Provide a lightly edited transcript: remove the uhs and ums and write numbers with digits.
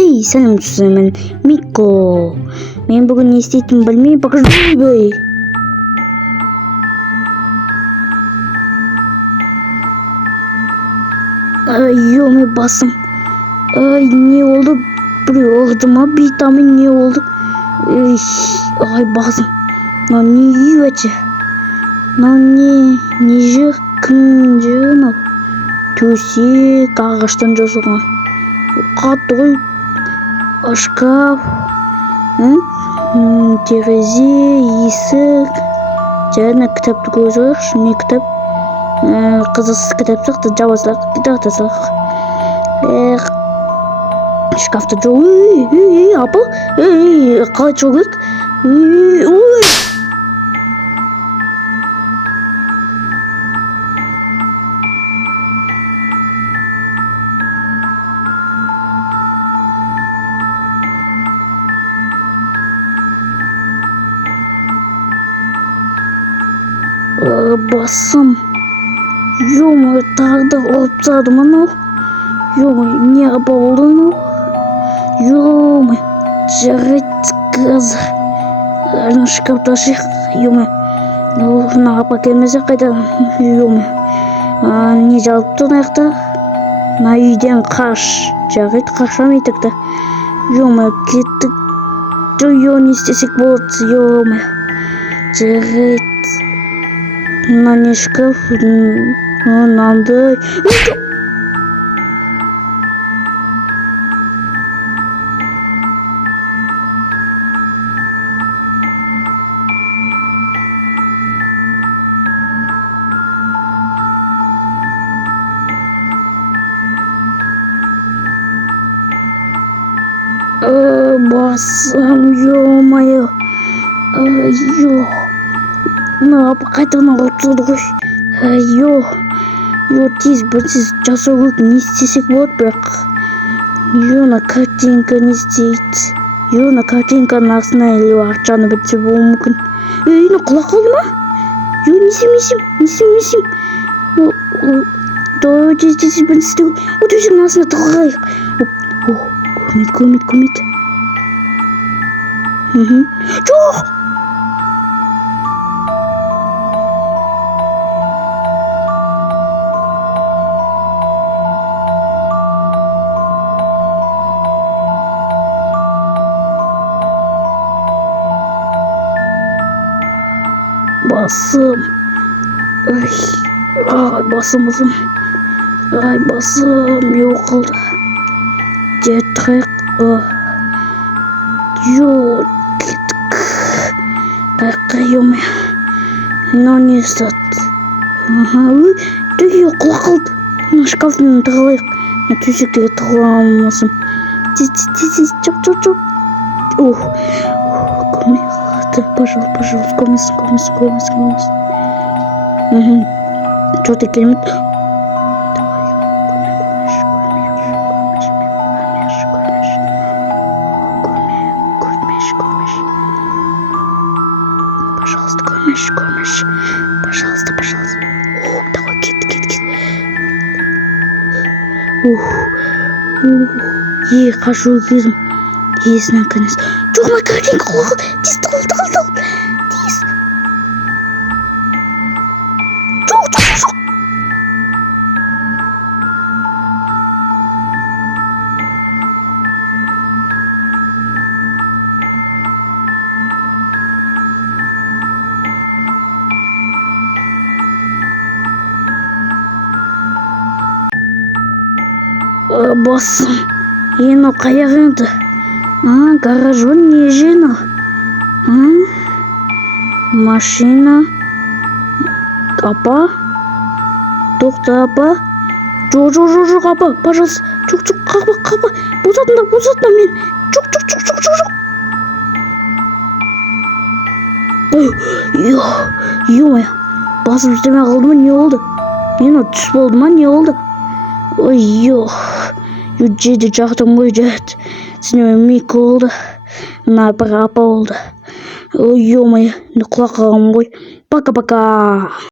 Hey, сәлеметсіз, мен Мико. Мен бүгін не істейтінімді білмей покажу. Ай, басым. Ай, не oldu? Біреу ұрды ма? Бейтамын не oldu? Ай, басым. Мынау не өте? Мынау не жер? Кім жер мынау? Төсек ағаштан жасалған. Қатты ғой. Шкаф. Терезе, есік. Жаңа кітапты көрсек, не кітап? Қызықсыз кітап сияқты, жабасақ, кітап. Шкафта жоқ. Апа, қалай шығу керек? Ой. Басым. Ё-моё, тағы да ұрып тастады мынау. Ё-моё, не апа болды мынау? Ё-моё, жарайды қазір. Ана шкафты ашайық. Ё-моё, мына апа келмесе қайтадан. Ё-моё, не жазып тұр мына жақта? Мына үйден қаш. Жарайды, қашам етікті. Ё-моё, кеттік. Не істесек болады? Ё-моё, жарайды. Мына не шкаф? Мынандай. Басым, ё-моё. Мына апа қайтадан ұрып тастады ғой. Тез бірсіз жасау керек, не істесек болады, бірақ. Мына картинка не істейді? Мына картинканың астына іліп ақшаны бітсе болуы мүмкін. Мына құлақ қалды ма? Не істеймін? Тез бірін істеу. Төсектің астына тығылайық. Көмет. Жоқ! Басым. Басым. Басым, не қалды? Жетірек. Кеттік. Ё-моё. Мынау не істеді? Құлақ қалды. Мына шкафтан тығылайық. Төсектегі тығыламасым. Тез. Жоқ. Пожалуйста, комнатасы. Что-то келмейді. Пожалуйста. Пожалуйста. Давай, кет. Қашу кезім. Наконец. Жоқ, мына картинка қоғыл. Тез тығыл. Тез. Жоқ. Басым. Ені қаяқ енді? Гаражын не жена? Машина. Апа? Тоқта апа? Жоқ, апа, пожалуйста. Жоқ, қақпа. Босатында мен. Жоқ. Ё-моё, басым істемей қалды ма, не болды? Түс болды ма, не болды? Жеді жақтым ғой, жет. Сіне Мико болды. Мына бір апа болды. Ё-моё, құлақ қалғым ғой. Пока-пока.